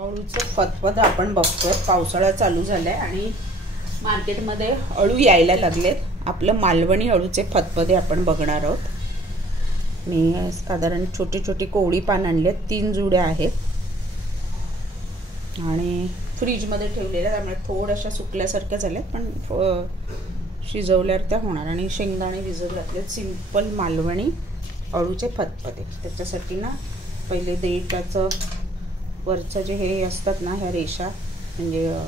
अळूचं फदफद आपण बघतोय. पावसाळा चालू झालाय आणि मार्केटमध्ये अळू यायला लागलेत. आपलं मालवणी अळूचे फदफदे आपण बघणार आहोत. मी साधारण छोटे छोटे कोवळी पान आणलेत, 3 जुड्या आहेत आणि फ्रीजमध्ये ठेवलेल्या, त्यामुळे थोड्याशा सुकल्यासारख्या झाल्यात, पण शिजवल्यावर त्या होणार. आणि शेंगदाणे भिजत घातलेत. सिंपल मालवणी अळूचे फदफदे. त्याच्यासाठी ना पहिले देठाचं वरचं जे हे असतात ना, ह्या रेषा म्हणजे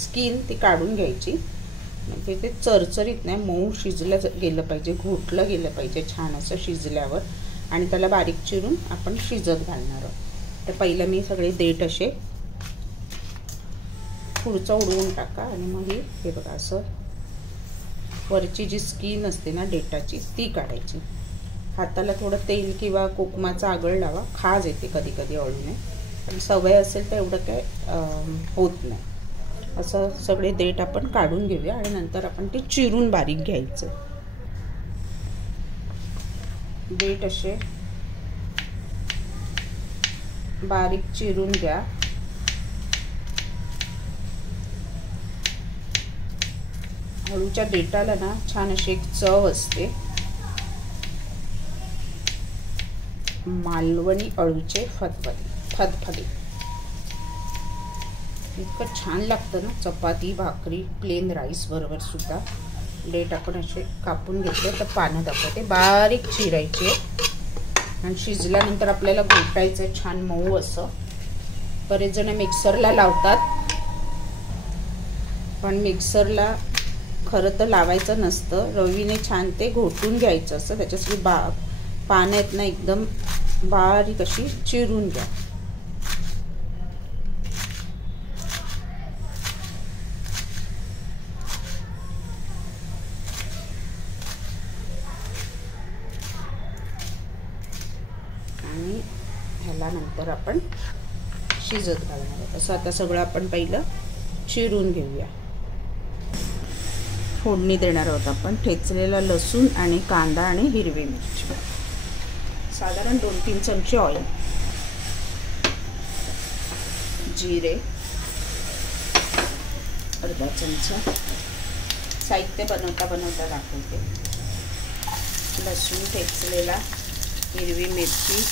स्किन ती काढून घ्यायची. म्हणजे ते चरचरीत नाही, मऊ शिजलं गेलं पाहिजे, घोटलं गेलं पाहिजे छान असं शिजल्यावर. आणि त्याला बारीक चिरून आपण शिजत घालणार आहोत. तर पहिलं मी सगळे देठ असे पुढचं उडवून टाका आणि मग हे बघा असं वरची जी स्किन असते ना देठाची ती काढायची. हाताला थोडं तेल किंवा कोकमाचा आगळ लावा, खाज येते कधी कधी अळूने, पण सवय असेल तर एवढं काय होत नाही. असं सगळे देठ आपण काढून घेऊया आणि नंतर आपण ते चिरून बारीक घ्यायचं. देठ असे बारीक चिरून घ्या. अळूच्या देठाला ना छान अशी एक चव असते. मालवणी अळूचे फदफदे इतकं छान लागतं ना, चपाती भाकरी प्लेन राईस बरोबर सुद्धा. देठ आपण असे कापून घेतले. तर पानं दाखवते, बारीक चिरायचे आणि शिजल्यानंतर आपल्याला घोटायचं छान मऊ असं. बरेच जण मिक्सरला लावतात, पण मिक्सरला खरं तर लावायचं नसतं. रवीने छान ते घोटून घ्यायचं असतं. त्याच्यासाठी पानं आहेत ना एकदम बारीक अशी चिरून घ्या. आणि ह्याला नंतर आपण शिजत घालणार आहोत. असं आता सगळं आपण पहिलं चिरून घेऊया. फोडणी देणार आहोत आपण. ठेचलेला लसूण आणि कांदा आणि हिरवी मिरची, साधारण 2-3 चमचे ऑइल, जिरे अर्धा चमचा. साहित्य बनवता दाखवते. लसूण ठेचलेला, हिरवी मिरची,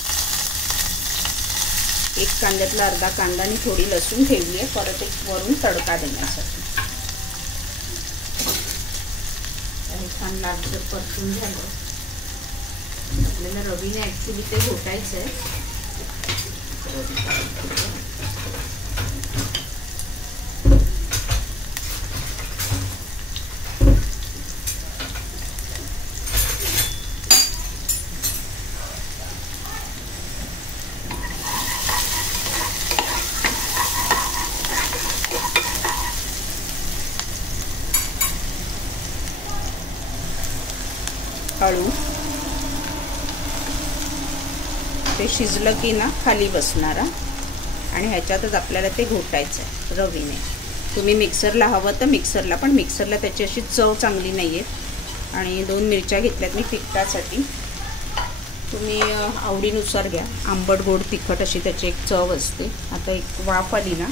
एक कांद्यातला अर्धा कांदा आणि थोडी लसूण ठेवली आहे परत एक वरून तडका देण्यासाठी. छान लालसर परतून झालं. आपल्याला रवीने ॲक्च्युली ते घोटायचं आहे. अळू ते शिजलं की ना खाली बसणारा आणि ह्याच्यातच आपल्याला ते घोटायचं आहे रवीने. तुम्ही मिक्सरला हवं तर मिक्सरला, पण मिक्सरला त्याची अशी चव चांगली नाही आहे. आणि 2 मिरच्या घेतल्यात मी तिखटासाठी. तुम्ही आवडीनुसार घ्या. आंबट गोड तिखट अशी त्याची एक चव असते. आता एक वाफ आली ना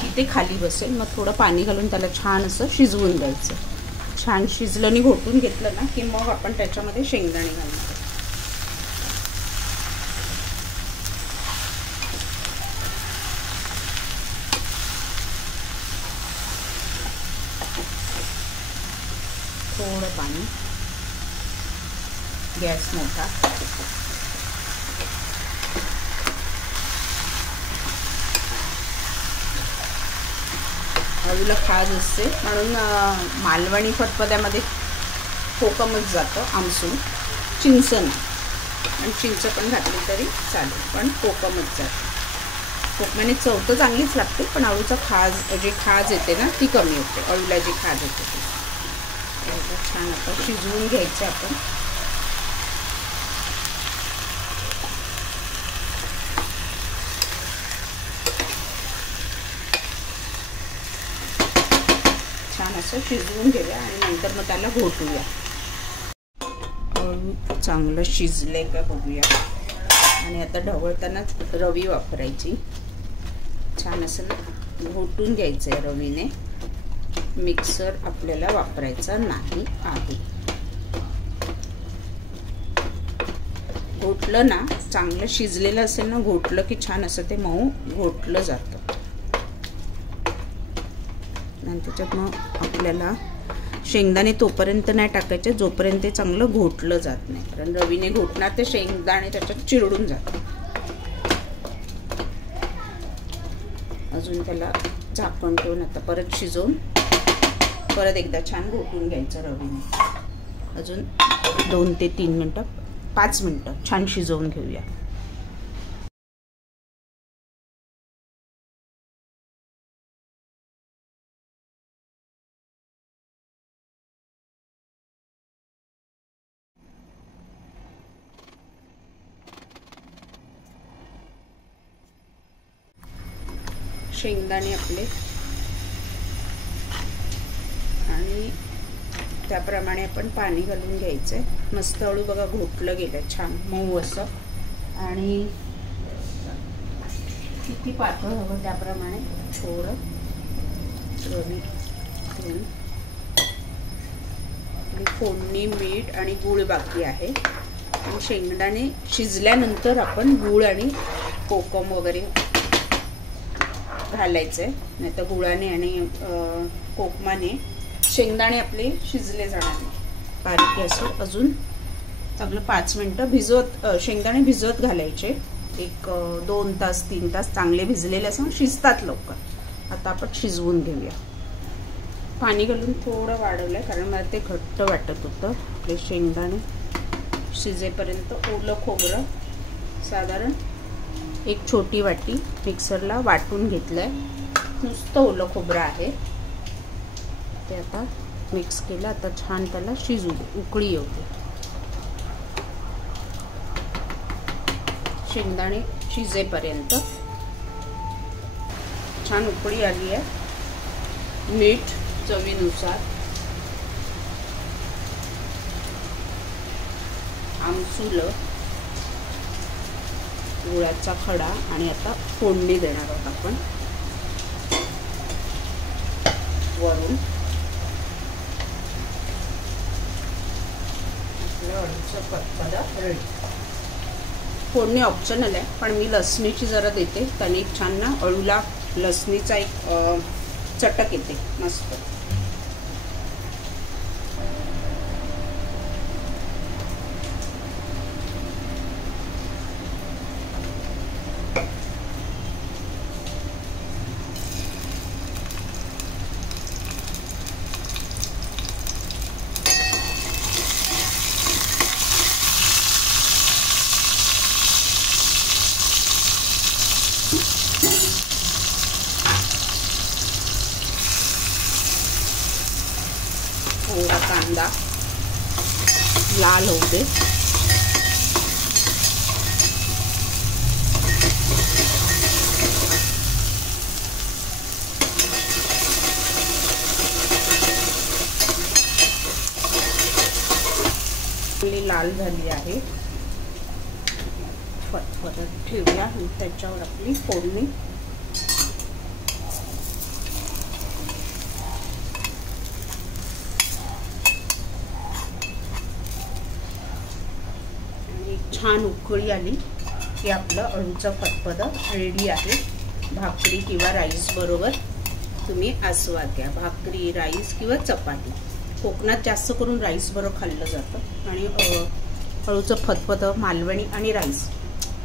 की ते खाली बसेल. मग थोडं पाणी घालून त्याला छान असं शिजवून द्यायचं. छान शिजलं आणि घोटून घेतलं ना की मग आपण त्याच्यामध्ये शेंगदाणे घालणार. थोडं पाणी, गॅस मोठा. अळूला खाज असते म्हणून मालवणी फदफद्यामध्ये कोकमच जातं, आमसून. चिंच नाही, आणि चिंच पण घातली तरी चालेल, पण कोकमच जातं. कोकमाने चव तर चांगलीच लागते, पण अळूचा जी खाज येते ना ती कमी होते. अळूला जी खाज येते ती छान आता शिजवून घ्यायचं आपण. छान असं शिजवून घेऊया आणि नंतर मग त्याला घोटूया. अळू चांगलं शिजले का बघूया. आणि आता ढवळतानाच रवी वापरायची. छान असं घोटून घ्यायचं आहे रवीने. मिक्सर आपल्याला वापरायचा नाही आहे. घोटलं ना, चांगलं शिजलेलं असेल ना, घोटलं की छान असं ते मऊ घोटलं जातं. आणि त्याच्यात मग आपल्याला शेंगदाणे तोपर्यंत नाही टाकायचे जोपर्यंत ते चांगलं घोटलं जात नाही, कारण रवीने घोटणार ते शेंगदाणे त्याच्यात चिरडून जातात. अजून त्याला झाकण ठेवून आता परत शिजवून परत एकदा छान घोटून घ्यायचं रवीने. अजून 2 ते 3 मिनटं 5 मिनटं छान शिजवून घेऊया. शेंगदाणे आपले आणि त्याप्रमाणे आपण पाणी घालून घ्यायचंय. मस्त हळू बघा घोटलं गेलं छान मऊ असं. आणि किती पातळ हवं त्याप्रमाणे थोडं रवी घेऊन. फोडणी मीठ आणि गूळ बाकी आहे. आणि शेंगदाणे शिजल्यानंतर आपण गूळ आणि कोकम वगैरे घालायचंय, नाही तर गुळाने आणि कोकमाने शेंगदाणे आपले शिजले जाणार नाही. बारीक असं अजून चांगलं 5 मिनटं भिजवत शेंगदाणे भिजवत घालायचे. 1-2 तास 3 तास चांगले भिजलेले असं शिजतात लवकर. आता आपण शिजवून घेऊया. पाणी घालून थोडं वाढवलंय कारण मला ते घट्ट वाटत होतं. आपले शेंगदाणे शिजेपर्यंत ओलं खोबरं साधारण 1 छोटी वाटी मिक्सरला वाटून घेतलंय. नुसतं ओलं खोबरं आहे ते आता मिक्स केलं. आता छान त्याला शिजू दे, उकळी येऊ दे. शेंगदाणे शिजेपर्यंत छान उकळी आली आहे. मीठ चवीनुसार, आमसूल, गुळाचा खडा आणि आता फोडणी देणार आहोत आपण वरून. फोडणी ऑप्शनल आहे, पण मी लसणीची जरा देते. त्याने एक छान ना अळूला लसणीचा एक चटक येते मस्त. थोडा कांदा लाल होऊ दे. लाल झाली आहे. फदफद ठेवूया आणि त्याच्यावर आपली फोडणी. छान उकळी आली की आपलं अळूचं फदफद रेडी आहे. भाकरी किंवा राईस बरोबर तुम्ही आस्वाद घ्या. भाकरी, राईस किंवा चपाती. कोकणात जास्त करून राईस बरोबर खाल्लं जातं. आणि अळूचं फदफद मालवणी आणि राईस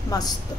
मस्त.